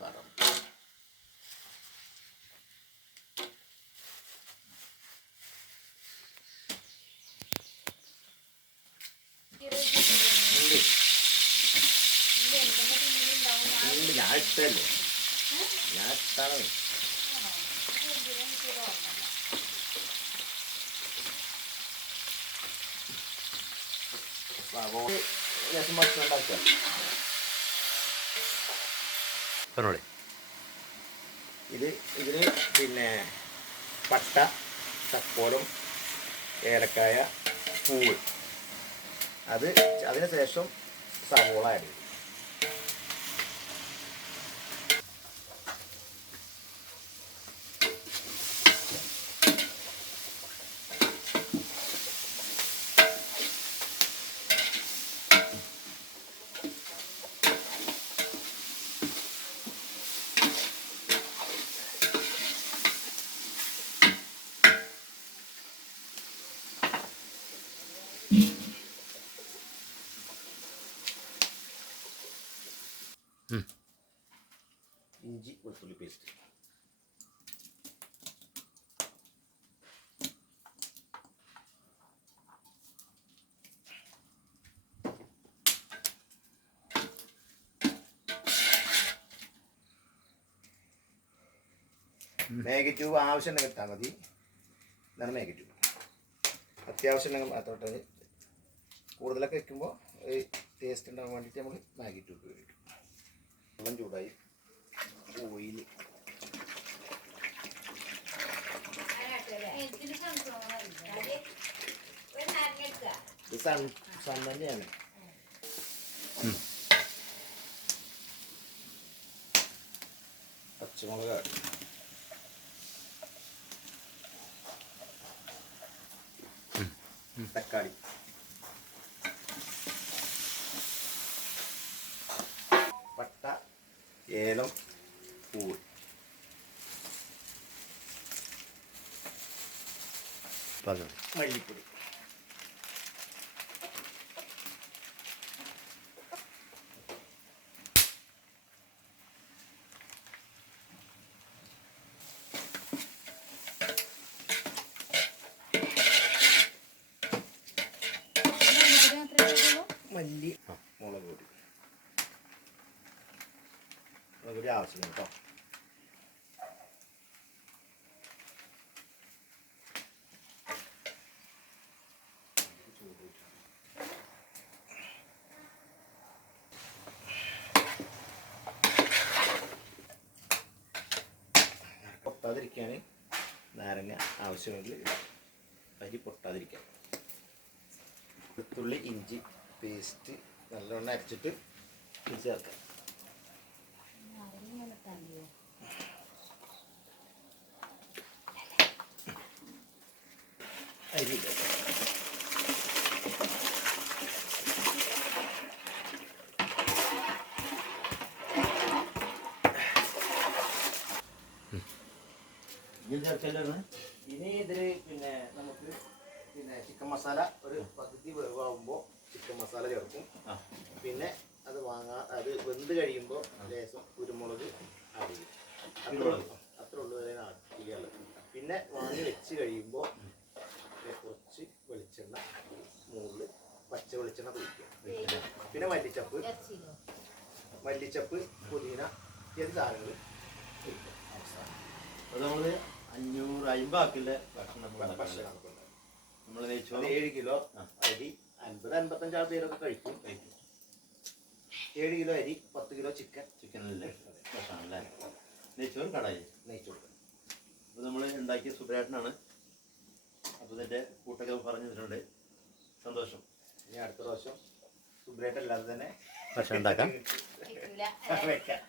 പറം ഞാൻ ഇട്ടല്ലേ ഞാൻ ഇട്ടാണ് രസം ഭക്ഷണം ഉണ്ടാക്കുക പറഞ്ഞോളി ഇത് ഇതിന് പിന്നെ പട്ട തക്കോലം ഏലക്കായ പൂവ്. അത് അതിന് ശേഷം സവോള ആഡ് ഇഞ്ചി വെളുത്തുള്ളി പേസ്റ്റ്. മാഗി ട്യൂബ് ആവശ്യം ഉണ്ടെങ്കിൽ ഇട്ടാൽ മതി. ഇതാണ് മാഗി ട്യൂബ് അത്യാവശ്യം മാത്രം. കൂടുതലൊക്കെ വെക്കുമ്പോൾ ടേസ്റ്റ് ഉണ്ടാകാൻ വേണ്ടിയിട്ട് നമ്മൾ മാഗി ട്യൂബ് ഉപയോഗിക്കും വെള്ളം ചൂടായി. ഓയിൽ ഇത് സൺ സൺ തന്നെയാണ്. പച്ചമുളക്. തക്കാളി. ഏലം പൂവ് മല്ലിപ്പൊടി. മല്ലി ആ മുളക് പൊടി. കേട്ടോ പൊട്ടാതിരിക്കാൻ നാരങ്ങ ആവശ്യമെങ്കിൽ അരി പൊട്ടാതിരിക്കാൻ വെളുത്തുള്ളി ഇഞ്ചി പേസ്റ്റ് നല്ലോണം അരച്ചിട്ട് ചേർക്കാം. അരി ഇനി ഇതിൽ പിന്നെ നമുക്ക് പിന്നെ ചിക്കൻ മസാല ഒരു പകുതി വേവാകുമ്പോൾ ചിക്കൻ മസാല ചേർക്കും പിന്നെ അത് വാങ്ങാ അത് വെന്ത് കഴിയുമ്പോൾ ലേശം കുരുമുളക് ആഡ് ചെയ്യും അത്രേ. ഉള്ളൂ. അത്രേ ഉള്ളൂ അതിന് ആഡ് ചെയ്യാനുള്ളത് പിന്നെ വാങ്ങി വെച്ച് കഴിയുമ്പോൾ പച്ച വെളിച്ചെണ്ണ പൊടിക്കുക പിന്നെ മല്ലിച്ചപ്പ്. മല്ലിച്ചപ്പ് പുതിന ഇത് സാധനങ്ങൾ അവസാനം. അത് നമ്മൾ അഞ്ഞൂറ് അമ്പതാക്കില്ല ഭക്ഷണം നമ്മൾ നെയ്ച്ചോറ് ഏഴ് കിലോ. അരി അൻപത് അൻപത്തഞ്ച് ആൾ പേരൊക്കെ കഴിക്കും. കഴിക്കും. ഏഴ് കിലോ അരി പത്ത് കിലോ ചിക്കൻ. ചിക്കൻ ഭക്ഷണം അല്ലേ? നെയ്ച്ചോറും കടായി. നെയ്ച്ചോറ് അപ്പോൾ നമ്മൾ ഉണ്ടാക്കിയ സുബ്രേട്ടനാണ്. അപ്പോൾ ഇതിന്റെ കൂട്ടൊക്കെ പറഞ്ഞു തന്നിട്ടുണ്ട് സന്തോഷം. ഇനി അടുത്ത പ്രാവശ്യം അല്ലാതെ തന്നെ ഭക്ഷണം ഉണ്ടാക്കാം. വെക്കാം.